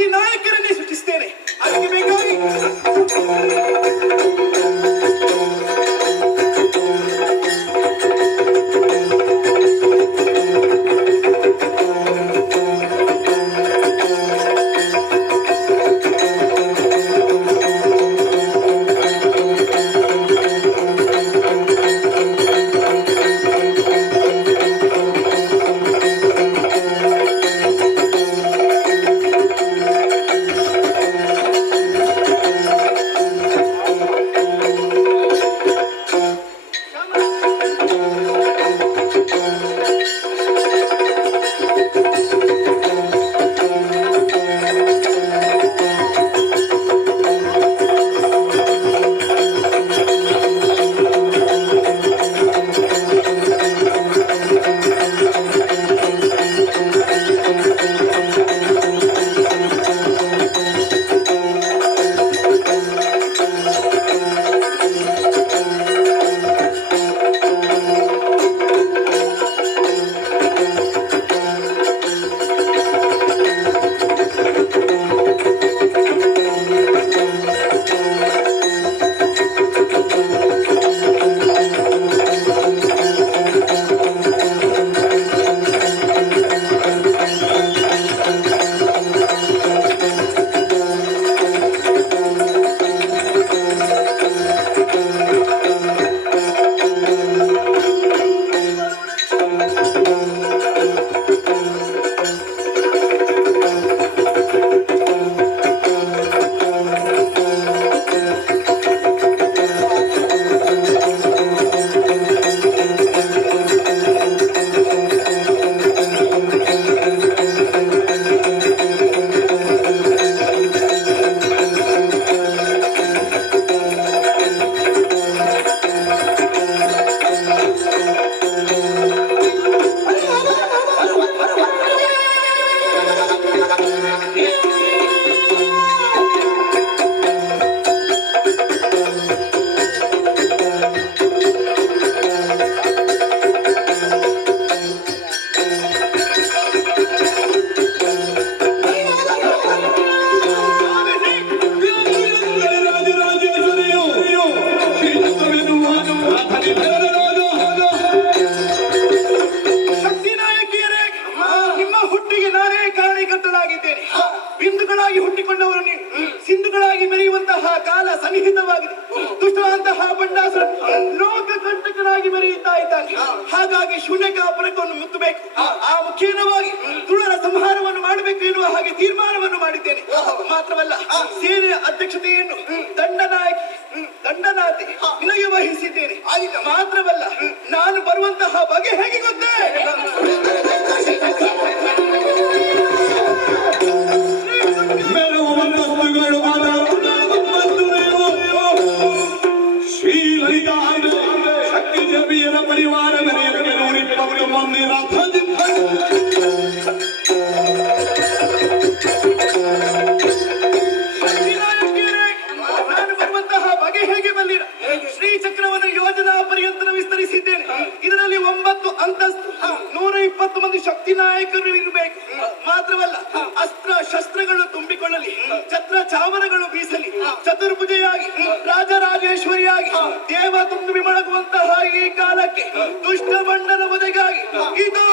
ಶಕ್ತಿ ನಾಯಕರನ್ನೇ ಸೃಷ್ಟಿಸ್ತೇನೆ. ಅದಕ್ಕೆ ಬೇಕಾಗಿ ಬಿಂದುಗಳಾಗಿ ಹುಟ್ಟಿಕೊಂಡವರು ನೀವು, ಸಿಂಧುಗಳಾಗಿ ಮೆರೆಯುವಂತಹ ಕಾಲ ಸನ್ನಿಹಿತವಾಗಿದೆ. ದುಷ್ಟವಂತಹ ಬಂಡಾಸುರ ಲೋಕ ಕಂಟಕನಾಗಿ ಮೆರೆಯುತ್ತಾ ಇದ್ದಾನೆ. ಹಾಗಾಗಿ ಶೂನ್ಯಕಾಪುರಕವನ್ನು ಮುತ್ತಬೇಕು, ಆ ಮುಖೇನವಾಗಿ ತುಳರ ಸಂಹಾರವನ್ನು ಮಾಡಬೇಕು ಎನ್ನುವ ಹಾಗೆ ತೀರ್ಮಾನವನ್ನು ಮಾಡಿದ್ದೇನೆ. ಮಾತ್ರವಲ್ಲ, ಸೇನೆಯ ಅಧ್ಯಕ್ಷತೆಯನ್ನು ದಂಡನಾಥಿ ನಿನಗೆ ವಹಿಸಿದ್ದೇನೆ. ಮಾತ್ರವಲ್ಲ, ನಾನು ಬರುವಂತಹ ಬಗೆ ಹೇಗೆ ಗೊತ್ತೇ? ಪರಿವಾರ 120 ಮಂದಿ ನಾನು ಬರುವಂತಹ ಬಗೆ ಹೇಗೆ ಬಲ್ಲಿರ ಶ್ರೀಚಕ್ರವನ್ನು ಯೋಜನಾ ಪರ್ಯಂತರ ವಿಸ್ತರಿಸಿದ್ದೇನೆ. ಇದರಲ್ಲಿ 9 ಅಂತಸ್ತು, 120 ಮಂದಿ ಶಕ್ತಿ ನಾಯಕರು ಇರಬೇಕು. ಮಾತ್ರವಲ್ಲ, ಅಸ್ತ್ರ ಶಸ್ತ್ರಗಳು ತುಂಬಿಕೊಳ್ಳಲಿ, ಛತ್ರ ಚಾಮರಗಳು ಬೀಸಲಿ, ಚತುರ್ಭುಜೆಯಾಗಿ ರಾಜರಾಜೇಶ್ವರಿಯಾಗಿ ದೇವ ತುಂಬಿ ಮೊಳಗುವಂತಹ ಈ ಕಾಲಕ್ಕೆ ದುಷ್ಟ ಬಂಡನ ವಧೆಗಾಗಿ ಇದು